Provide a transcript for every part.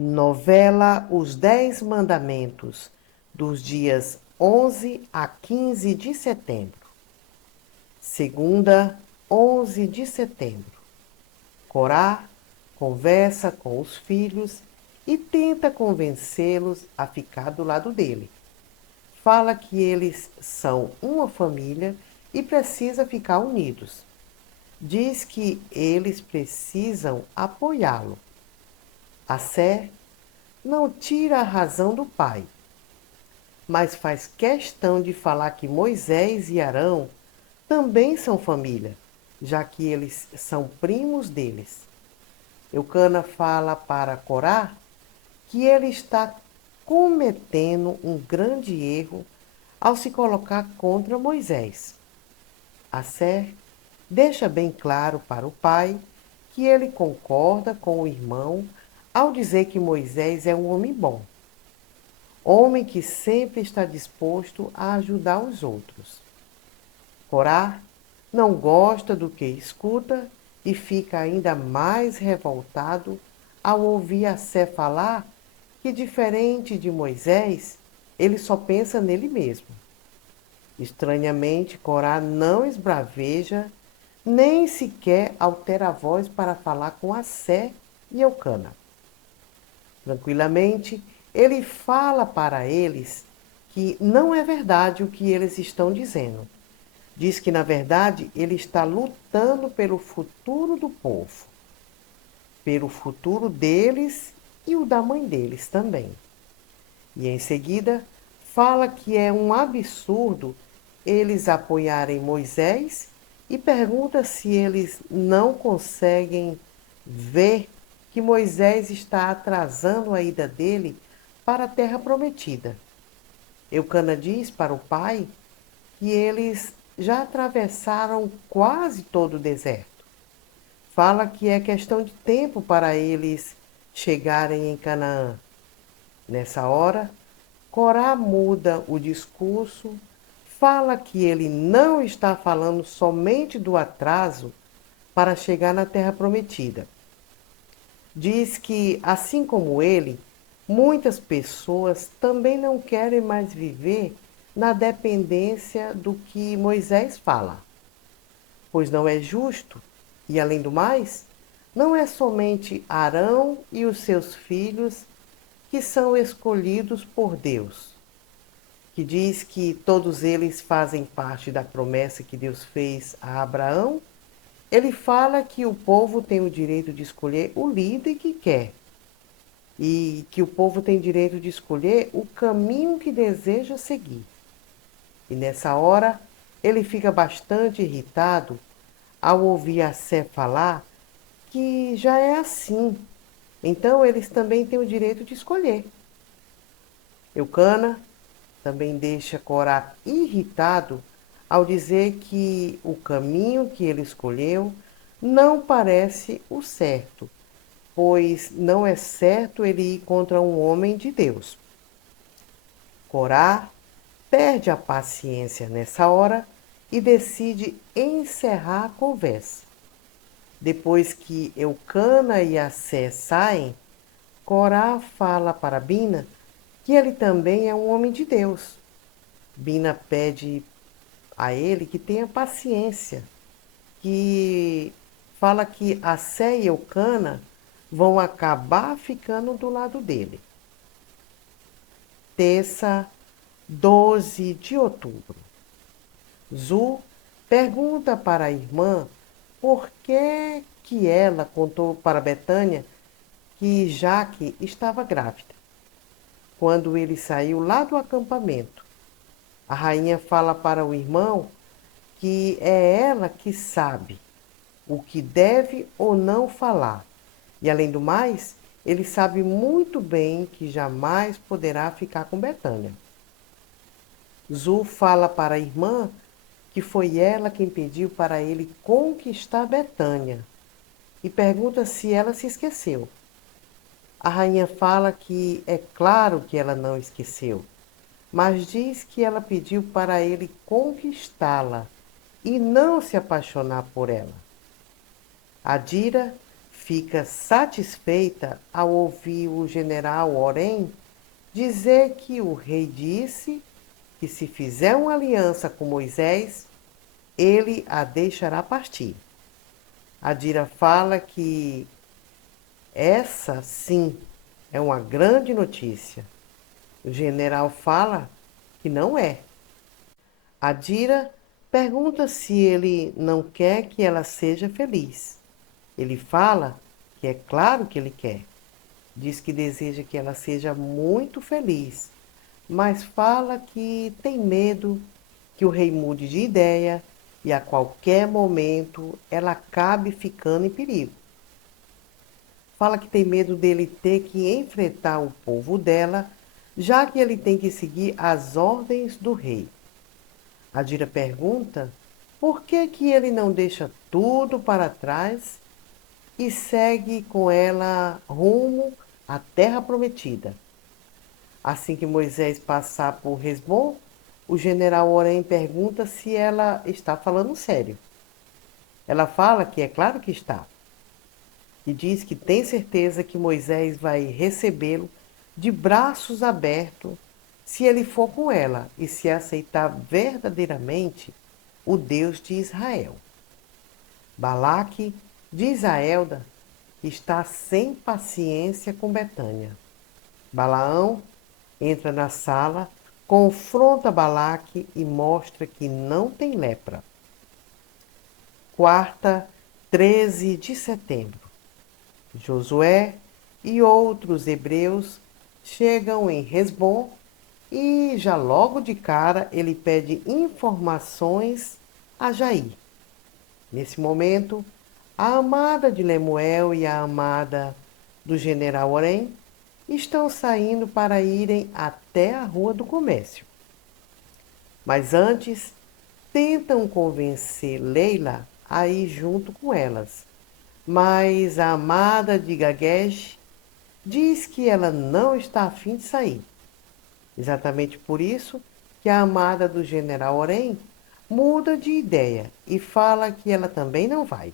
Novela Os 10 Mandamentos, dos dias 11 a 15 de setembro. Segunda, 11 de setembro. Corá conversa com os filhos e tenta convencê-los a ficar do lado dele. Fala que eles são uma família e precisa ficar unidos. Diz que eles precisam apoiá-lo. Assé não tira a razão do pai, mas faz questão de falar que Moisés e Arão também são família, já que eles são primos deles. Eucana fala para Corá que ele está cometendo um grande erro ao se colocar contra Moisés. Assé deixa bem claro para o pai que ele concorda com o irmão ao dizer que Moisés é um homem bom, homem que sempre está disposto a ajudar os outros. Corá não gosta do que escuta e fica ainda mais revoltado ao ouvir Assé falar que, diferente de Moisés, ele só pensa nele mesmo. Estranhamente, Corá não esbraveja, nem sequer altera a voz para falar com Assé e Eucana. Tranquilamente, ele fala para eles que não é verdade o que eles estão dizendo. Diz que, na verdade, ele está lutando pelo futuro do povo, pelo futuro deles e o da mãe deles também. E em seguida, fala que é um absurdo eles apoiarem Moisés e pergunta se eles não conseguem ver que Moisés está atrasando a ida dele para a terra prometida. Eucana diz para o pai que eles já atravessaram quase todo o deserto. Fala que é questão de tempo para eles chegarem em Canaã. Nessa hora, Corá muda o discurso, fala que ele não está falando somente do atraso para chegar na terra prometida. Diz que, assim como ele, muitas pessoas também não querem mais viver na dependência do que Moisés fala, pois não é justo, e além do mais, não é somente Arão e os seus filhos que são escolhidos por Deus, que diz que todos eles fazem parte da promessa que Deus fez a Abraão. Ele fala que o povo tem o direito de escolher o líder que quer e que o povo tem direito de escolher o caminho que deseja seguir. E nessa hora, ele fica bastante irritado ao ouvir Assé falar que já é assim. Então, eles também têm o direito de escolher. Eucana também deixa Corá irritado ao dizer que o caminho que ele escolheu não parece o certo, pois não é certo ele ir contra um homem de Deus. Corá perde a paciência nessa hora e decide encerrar a conversa. Depois que Eucana e Assé saem, Corá fala para Bina que ele também é um homem de Deus. Bina pede a ele que tenha paciência, que fala que Assé e Eucana vão acabar ficando do lado dele. Terça, 12 de outubro. Zu pergunta para a irmã por que ela contou para Betânia que Jaque estava grávida. Quando ele saiu lá do acampamento, a rainha fala para o irmão que é ela que sabe o que deve ou não falar. E além do mais, ele sabe muito bem que jamais poderá ficar com Betânia. Zu fala para a irmã que foi ela quem pediu para ele conquistar Betânia e pergunta se ela se esqueceu. A rainha fala que é claro que ela não esqueceu, mas diz que ela pediu para ele conquistá-la e não se apaixonar por ela. Adira fica satisfeita ao ouvir o general Orem dizer que o rei disse que se fizer uma aliança com Moisés, ele a deixará partir. Adira fala que essa sim é uma grande notícia. O general fala que não é. Adira pergunta se ele não quer que ela seja feliz. Ele fala que é claro que ele quer. Diz que deseja que ela seja muito feliz, mas fala que tem medo que o rei mude de ideia e a qualquer momento ela acabe ficando em perigo. Fala que tem medo dele ter que enfrentar o povo dela, já que ele tem que seguir as ordens do rei. Adira pergunta por que ele não deixa tudo para trás e segue com ela rumo à terra prometida. Assim que Moisés passar por Hesbom, o general Orem pergunta se ela está falando sério. Ela fala que é claro que está. E diz que tem certeza que Moisés vai recebê-lo de braços abertos se ele for com ela e se aceitar verdadeiramente o Deus de Israel. Balaque diz a Elda que está sem paciência com Betânia. Balaão entra na sala, confronta Balaque e mostra que não tem lepra. Quarta, 13 de setembro. Josué e outros hebreus chegam em Hesbom e já logo de cara ele pede informações a Jair. Nesse momento, a amada de Lemuel e a amada do general Orem estão saindo para irem até a Rua do Comércio. Mas antes, tentam convencer Leila a ir junto com elas. Mas a amada de Gagesh diz que ela não está a fim de sair. Exatamente por isso que a amada do general Orem muda de ideia e fala que ela também não vai.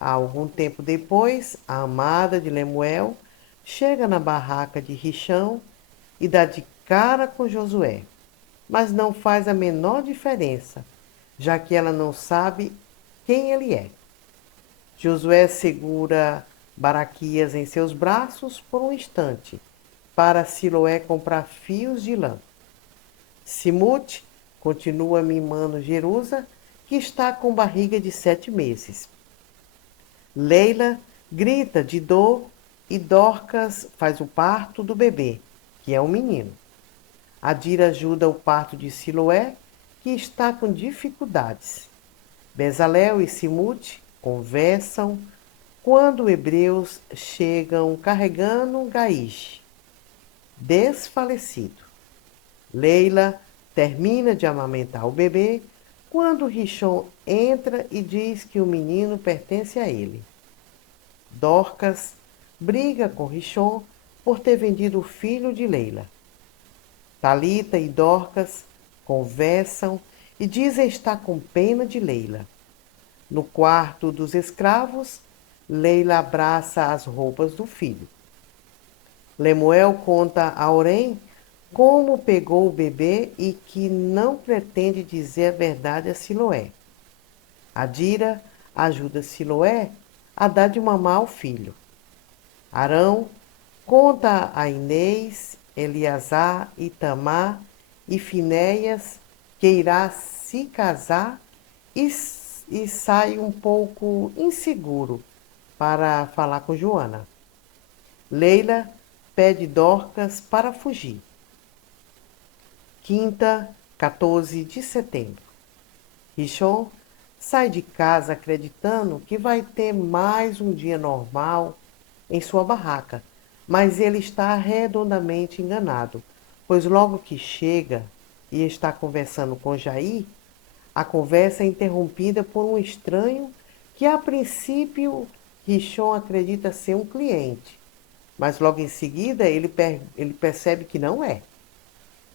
Há algum tempo depois, a amada de Lemuel chega na barraca de Rixão e dá de cara com Josué, mas não faz a menor diferença, já que ela não sabe quem ele é. Josué segura Baraquias em seus braços por um instante, para Siloé comprar fios de lã. Simute continua mimando Jerusa, que está com barriga de 7 meses. Leila grita de dor e Dorcas faz o parto do bebê, que é um menino. Adira ajuda o parto de Siloé, que está com dificuldades. Bezalel e Simute conversam quando hebreus chegam carregando Gaish, desfalecido. Leila termina de amamentar o bebê quando Rishon entra e diz que o menino pertence a ele. Dorcas briga com Rishon por ter vendido o filho de Leila. Talita e Dorcas conversam e dizem estar com pena de Leila. No quarto dos escravos, Leila abraça as roupas do filho. Lemuel conta a Orem como pegou o bebê e que não pretende dizer a verdade a Siloé. Adira ajuda Siloé a dar de mamar ao filho. Arão conta a Inês, Eleazar, Itamar e Finéias que irá se casar e sai um pouco inseguro para falar com Joana. Leila pede Dorcas para fugir. Quinta, 14 de setembro. Rishon sai de casa acreditando que vai ter mais um dia normal em sua barraca, mas ele está redondamente enganado, pois logo que chega e está conversando com Jair, a conversa é interrompida por um estranho que a princípio Rishon acredita ser um cliente, mas logo em seguida ele percebe que não é.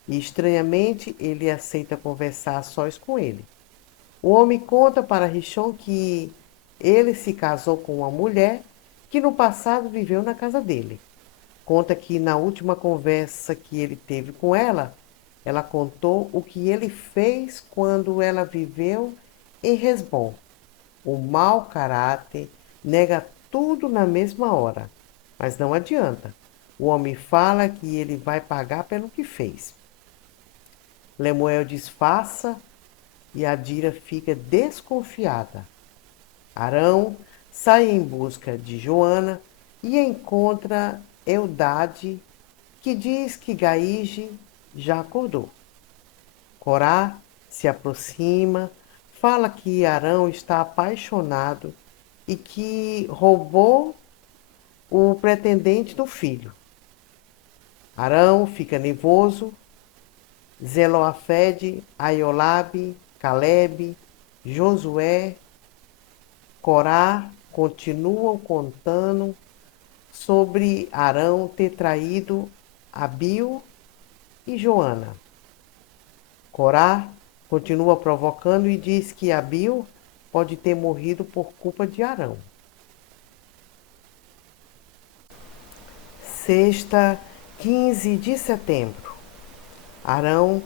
E estranhamente ele aceita conversar a sós com ele. O homem conta para Rishon que ele se casou com uma mulher que no passado viveu na casa dele. Conta que na última conversa que ele teve com ela contou o que ele fez quando ela viveu em Resbom. O mau caráter nega tudo na mesma hora, mas não adianta. O homem fala que ele vai pagar pelo que fez. Lemuel disfarça e Adira fica desconfiada. Arão sai em busca de Joana e encontra Eudade, que diz que Gaíge já acordou. Corá se aproxima, fala que Arão está apaixonado e que roubou o pretendente do filho. Arão fica nervoso. Zeloafede, Aiolabe, Calebe, Josué, Corá continuam contando sobre Arão ter traído Abiu e Joana. Corá continua provocando e diz que Abiu pode ter morrido por culpa de Arão. Sexta, 15 de setembro. Arão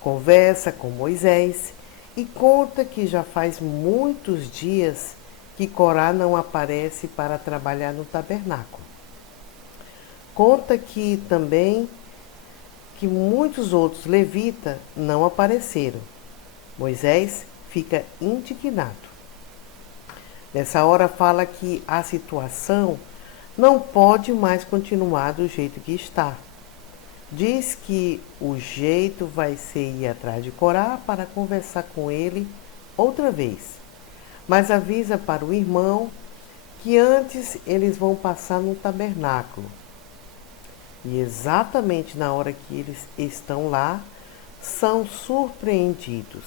conversa com Moisés e conta que já faz muitos dias que Corá não aparece para trabalhar no tabernáculo. Conta que também que muitos outros levitas não apareceram. Moisés fica indignado. Nessa hora fala que a situação não pode mais continuar do jeito que está. Diz que o jeito vai ser ir atrás de Corá para conversar com ele outra vez, mas avisa para o irmão que antes eles vão passar no tabernáculo. E exatamente na hora que eles estão lá, são surpreendidos.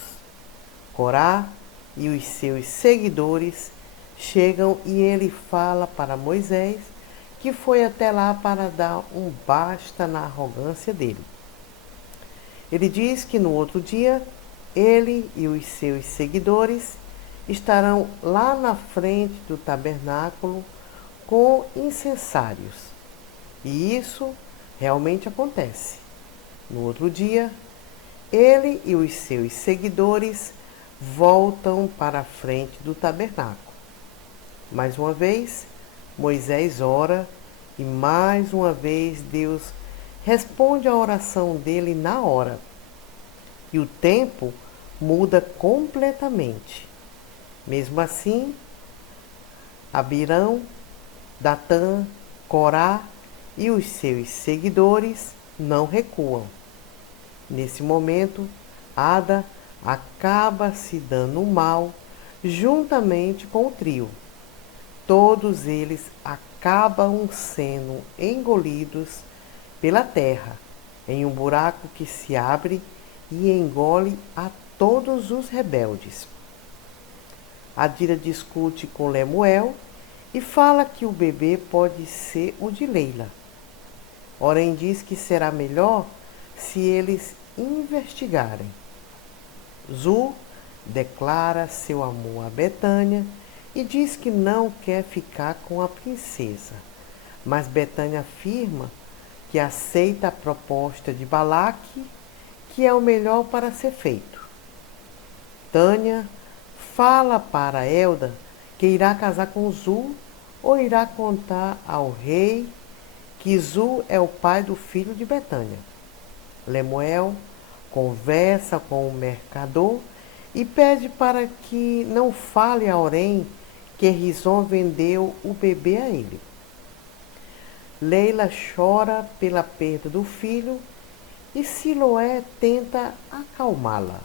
Corá e os seus seguidores chegam e ele fala para Moisés que foi até lá para dar um basta na arrogância dele. Ele diz que no outro dia, ele e os seus seguidores estarão lá na frente do tabernáculo com incensários. E isso realmente acontece. No outro dia, ele e os seus seguidores voltam para a frente do tabernáculo. Mais uma vez, Moisés ora e mais uma vez Deus responde a oração dele na hora. E o tempo muda completamente. Mesmo assim, Abirão, Datã, Corá e os seus seguidores não recuam. Nesse momento, Ada acaba se dando mal juntamente com o trio. Todos eles acabam sendo engolidos pela terra, em um buraco que se abre e engole a todos os rebeldes. Adira discute com Lemuel e fala que o bebê pode ser o de Leila. Porém diz que será melhor se eles investigarem. Zu declara seu amor a Betânia e diz que não quer ficar com a princesa, mas Betânia afirma que aceita a proposta de Balaque, que é o melhor para ser feito. Tânia fala para Elda que irá casar com Zu ou irá contar ao rei que Zu é o pai do filho de Betânia. Lemuel conversa com o mercador e pede para que não fale a Orém que Rison vendeu o bebê a ele. Leila chora pela perda do filho e Siloé tenta acalmá-la.